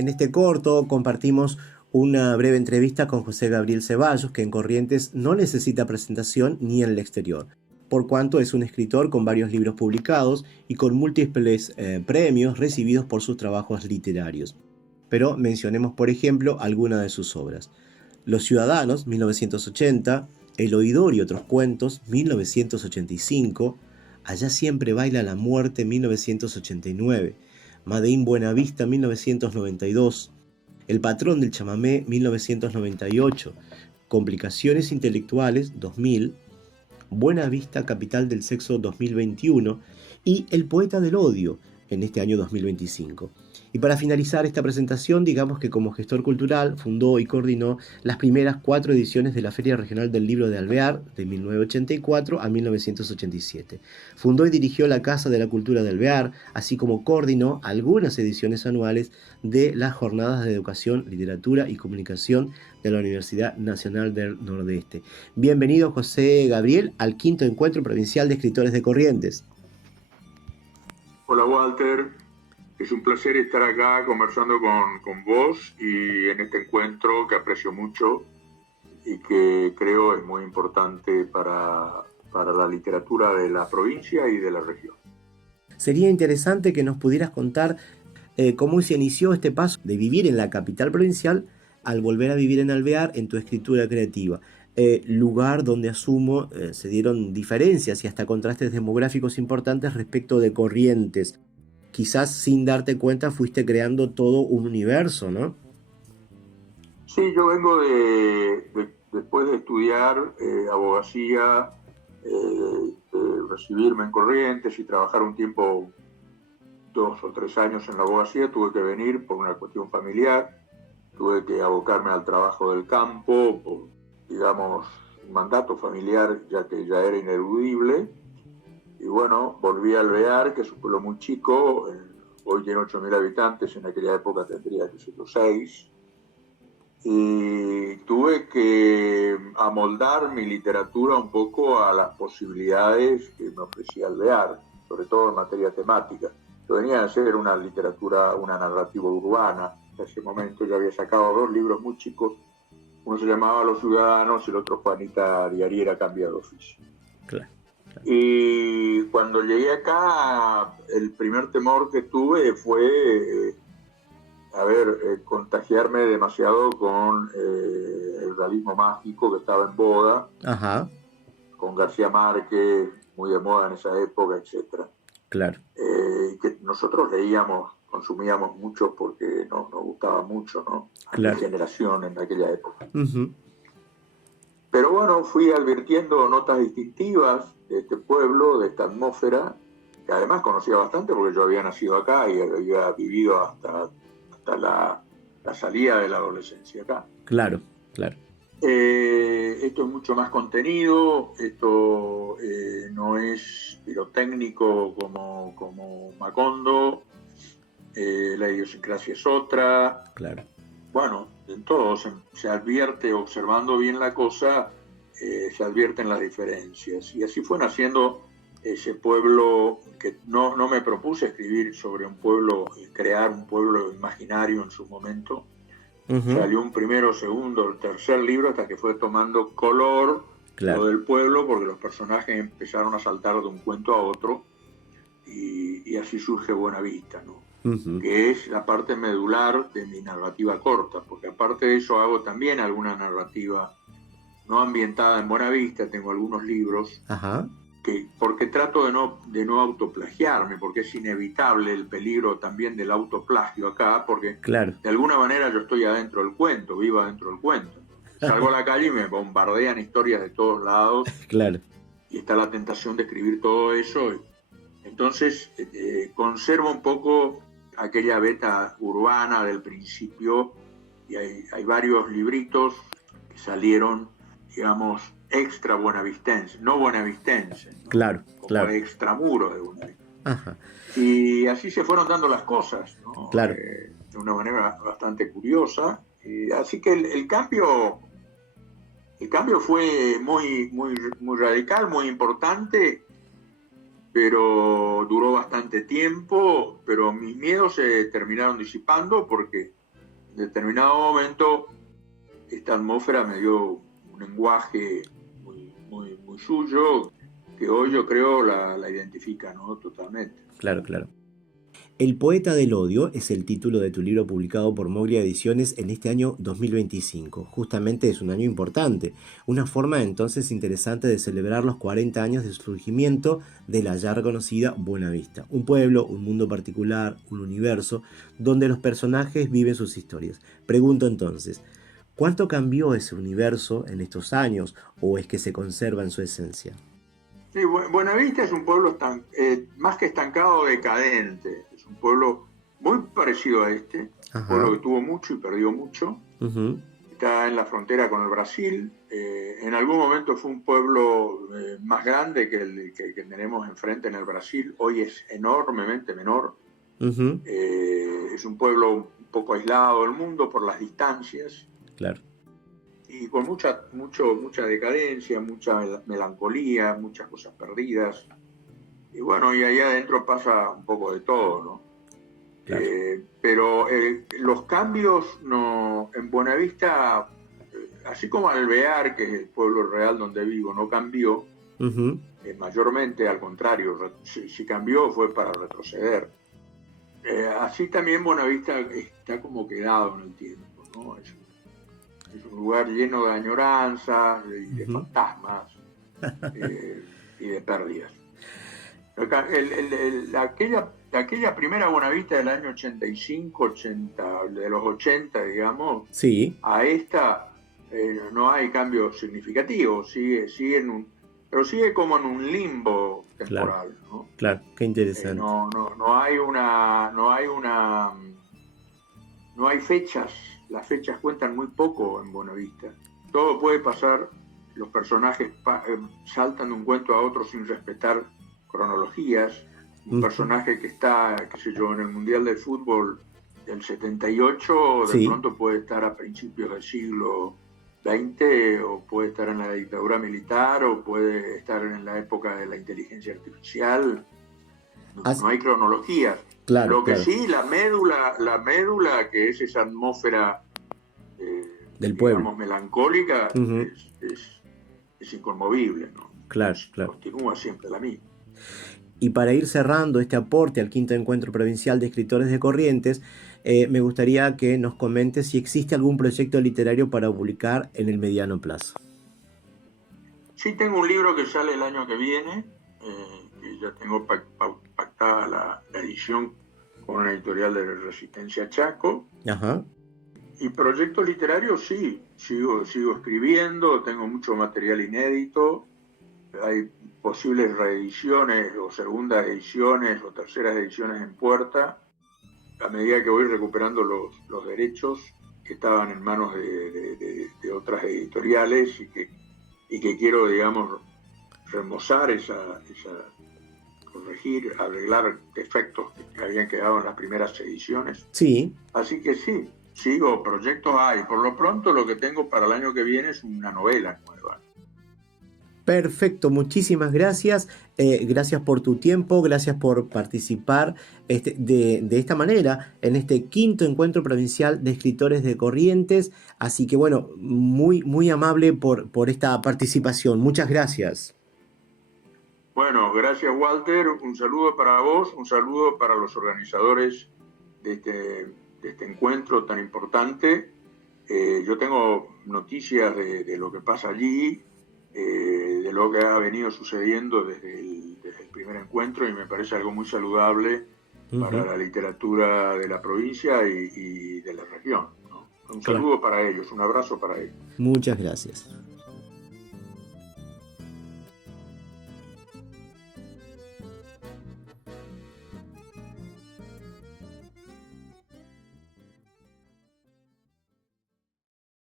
En este corto compartimos una breve entrevista con José Gabriel Ceballos, que en Corrientes no necesita presentación ni en el exterior, por cuanto es un escritor con varios libros publicados y con múltiples premios recibidos por sus trabajos literarios. Pero mencionemos, por ejemplo, algunas de sus obras. Los Ciudadanos, 1980, El Oidor y otros cuentos, 1985, Allá siempre baila la muerte, 1989, Madeín Buenavista, 1992, El patrón del chamamé, 1998, Complicaciones intelectuales, 2000, Buena Vista, capital del sexo, 2021, y El poeta del odio, en este año 2025. Y para finalizar esta presentación, digamos que como gestor cultural fundó y coordinó las primeras 4 ediciones de la Feria Regional del Libro de Alvear, de 1984 a 1987. Fundó y dirigió la Casa de la Cultura de Alvear, así como coordinó algunas ediciones anuales de las Jornadas de Educación, Literatura y Comunicación de la Universidad Nacional del Nordeste. Bienvenido, José Gabriel, al 5º Encuentro Provincial de Escritores de Corrientes. Hola, Walter. Es un placer estar acá conversando con vos y en este encuentro que aprecio mucho y que creo es muy importante para la literatura de la provincia y de la región. Sería interesante que nos pudieras contar cómo se inició este paso de vivir en la capital provincial al volver a vivir en Alvear en tu escritura creativa. Lugar donde asumo se dieron diferencias y hasta contrastes demográficos importantes respecto de Corrientes. Quizás sin darte cuenta fuiste creando todo un universo, ¿no? Sí, yo vengo después de estudiar abogacía, recibirme en Corrientes y trabajar un tiempo, 2 o 3 años en la abogacía, tuve que venir por una cuestión familiar, tuve que abocarme al trabajo del campo, por, digamos, un mandato familiar ya que ya era ineludible. Y bueno, volví a Alvear, que es un pueblo muy chico, hoy tiene 8.000 habitantes, en aquella época tendría, 6. Y tuve que amoldar mi literatura un poco a las posibilidades que me ofrecía Alvear, sobre todo en materia temática. Yo venía a hacer una literatura, una narrativa urbana. En ese momento yo había sacado 2 libros muy chicos. Uno se llamaba Los Ciudadanos y el otro Juanita Diariera Cambia de Oficio. Claro. Y cuando llegué acá, el primer temor que tuve fue, contagiarme demasiado con el realismo mágico que estaba en boda, Ajá. con García Márquez, muy de moda en esa época, etc. Claro. Que nosotros leíamos, consumíamos mucho porque nos gustaba mucho, ¿no? Claro. A mi generación en aquella época. Uh-huh. Pero bueno, fui advirtiendo notas distintivas de este pueblo, de esta atmósfera, que además conocía bastante porque yo había nacido acá y había vivido hasta la salida de la adolescencia acá. Claro, claro. Esto es mucho más contenido, esto no es pirotécnico como Macondo, la idiosincrasia es otra. Claro. Bueno, en todo se advierte, observando bien la cosa, se advierten las diferencias. Y así fue naciendo ese pueblo que no me propuse escribir sobre un pueblo, crear un pueblo imaginario en su momento. Uh-huh. Salió un primero, segundo, el tercer libro hasta que fue tomando color, claro, lo del pueblo, porque los personajes empezaron a saltar de un cuento a otro y así surge Buenavista, ¿no? Uh-huh. Que es la parte medular de mi narrativa corta, porque aparte de eso hago también alguna narrativa no ambientada en Buenavista, tengo algunos libros. Ajá. Porque trato de no autoplagiarme, porque es inevitable el peligro también del autoplagio acá, porque claro, de alguna manera yo estoy adentro del cuento, vivo adentro del cuento. Salgo a la calle y me bombardean historias de todos lados. Claro. Y está la tentación de escribir todo eso. Entonces conservo un poco aquella beta urbana del principio y hay varios libritos que salieron, digamos, extra buenavistense, no buenavistense, ¿no? Claro, como claro, extramuros de Buenavista. Ajá. Y así se fueron dando las cosas, ¿no? Claro. De una manera bastante curiosa. Así que el cambio fue muy radical, muy importante, pero duró bastante tiempo, pero mis miedos se terminaron disipando porque determinado momento esta atmósfera me dio un lenguaje muy suyo, que hoy yo creo la identifica, ¿no? Totalmente. Claro, claro. El poeta del odio es el título de tu libro publicado por Moglia Ediciones en este año 2025. Justamente es un año importante, una forma entonces interesante de celebrar los 40 años del surgimiento de la ya reconocida Buenavista. Un pueblo, un mundo particular, un universo, donde los personajes viven sus historias. Pregunto entonces, ¿cuánto cambió ese universo en estos años o es que se conserva en su esencia? Sí, Buenavista es un pueblo más que estancado, decadente. Es un pueblo muy parecido a este, un pueblo que tuvo mucho y perdió mucho. Está en la frontera con el Brasil. En algún momento fue un pueblo más grande que el que tenemos enfrente en el Brasil. Hoy es enormemente menor. Es un pueblo un poco aislado del mundo por las distancias. Claro. Y con mucha decadencia, mucha melancolía, muchas cosas perdidas. Y bueno, y ahí adentro pasa un poco de todo, ¿no? Claro. Pero los cambios en Buenavista, así como Alvear, que es el pueblo real donde vivo, no cambió, mayormente, al contrario, si cambió fue para retroceder. Así también Buenavista está como quedado en el tiempo, ¿no? Es un lugar lleno de añoranzas y de fantasmas y de pérdidas. Aquella primera Buenavista del año 85, de los 80, digamos, sí, a esta no hay cambio significativo, pero sigue como en un limbo temporal. Claro, ¿no? Claro, qué interesante. No hay fechas. Las fechas cuentan muy poco en Buenavista. Todo puede pasar, los personajes saltan de un cuento a otro sin respetar cronologías. Un personaje que está, qué sé yo, en el Mundial de Fútbol del 78, de pronto puede estar a principios del siglo XX, o puede estar en la dictadura militar, o puede estar en la época de la inteligencia artificial. No hay cronologías. Claro, Lo que sí, la médula, que es esa atmósfera del pueblo, digamos, melancólica, es inconmovible, ¿no? Claro. Continúa siempre la misma. Y para ir cerrando este aporte al quinto encuentro provincial de escritores de Corrientes, me gustaría que nos comentes si existe algún proyecto literario para publicar en el mediano plazo. Sí, tengo un libro que sale el año que viene, que ya tengo pactada la edición con una editorial de Resistencia Chaco. Ajá. Y proyectos literarios, sí, sigo escribiendo, tengo mucho material inédito, hay posibles reediciones o segundas ediciones o terceras ediciones en puerta, a medida que voy recuperando los derechos que estaban en manos de otras editoriales y que quiero, digamos, remozar corregir, arreglar defectos que habían quedado en las primeras ediciones. Sí. Así que sí, proyectos hay. Por lo pronto lo que tengo para el año que viene es una novela nueva. Perfecto, muchísimas gracias. Gracias por tu tiempo, gracias por participar de esta manera en este quinto encuentro provincial de escritores de Corrientes. Así que bueno, muy amable por esta participación. Muchas gracias. Bueno, gracias Walter, un saludo para vos, un saludo para los organizadores de este encuentro tan importante. Yo tengo noticias de lo que pasa allí, de lo que ha venido sucediendo desde el primer encuentro, y me parece algo muy saludable para la literatura de la provincia y de la región, ¿no? Un saludo para ellos, un abrazo para ellos. Muchas gracias.